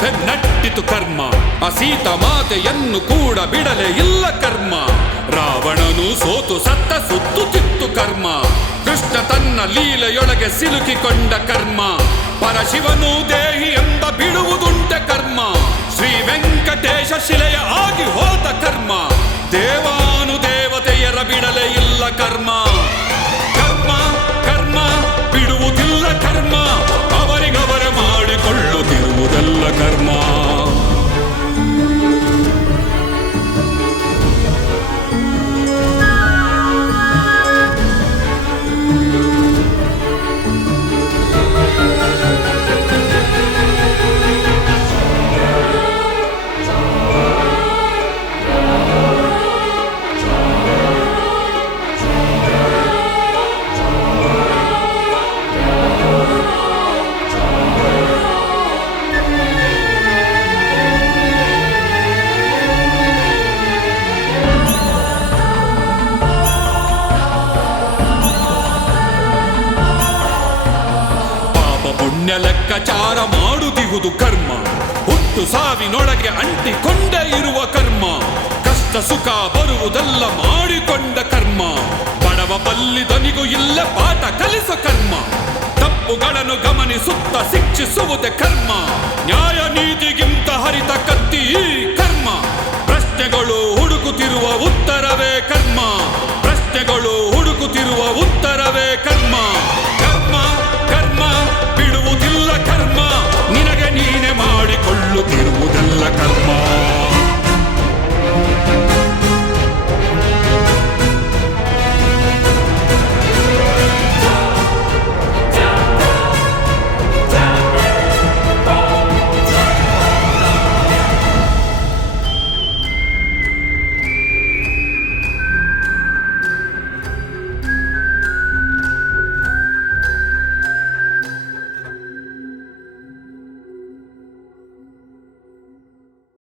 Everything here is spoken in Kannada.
ಬೆನ್ನಟ್ಟಿತು ಕರ್ಮ. ಅಸೀತ ಮಾತೆಯನ್ನು ಕೂಡ ಬಿಡಲೇ ಇಲ್ಲ ಕರ್ಮ. ರಾವಣನು ಸೋತು ಸತ್ತ ಸುತ್ತುತ್ತಿತ್ತು ಕರ್ಮ. ಕೃಷ್ಣ ತನ್ನ ಲೀಲೆಯೊಳಗೆ ಸಿಲುಕಿಕೊಂಡ ಕರ್ಮ. ಪರಶಿವನು ದೇಹಿ ಎಂಬ ಬಿಡುವುದುಂಟೆ ಕರ್ಮ. ಶ್ರೀ ವೆಂಕಟೇಶ ಶಿಲೆಯ ಆಗಿ ಹೋದ ಕರ್ಮ. ದೇವಾನು ದೇವತೆಯರ ಬಿಡಲೇ ಇಲ್ಲ ಕರ್ಮ. ಕರ್ಮ ಕರ್ಮ ಬಿಡುವುದಿಲ್ಲ ಕರ್ಮ. ಅವರಿಗವರ ಮಾಡಿಕೊಳ್ಳುತ್ತಿರುವುದಲ್ಲ ಕರ್ಮ. ಪುಣ್ಯ ಲೆಕ್ಕಾಚಾರ ಮಾಡುತ್ತಿರುವುದು ಕರ್ಮ. ಹುಟ್ಟು ಸಾವಿನೊಳಗೆ ಅಂಟಿಕೊಂಡೇ ಇರುವ ಕರ್ಮ. ಕಷ್ಟ ಸುಖ ಬರುವುದೆಲ್ಲ ಮಾಡಿಕೊಂಡ ಕರ್ಮ. ಬಡವ ಬಲ್ಲಿದನಿಗೂ ಇಲ್ಲ ಪಾಠ ಕಲಿಸೋ ಕರ್ಮ. ತಪ್ಪುಗಳನ್ನು ಗಮನಿಸುತ್ತ ಶಿಕ್ಷಿಸುವುದೇ ಕರ್ಮ. ನ್ಯಾಯ ನೀತಿಗಿಂತ ಹರಿತ ಕತ್ತಿ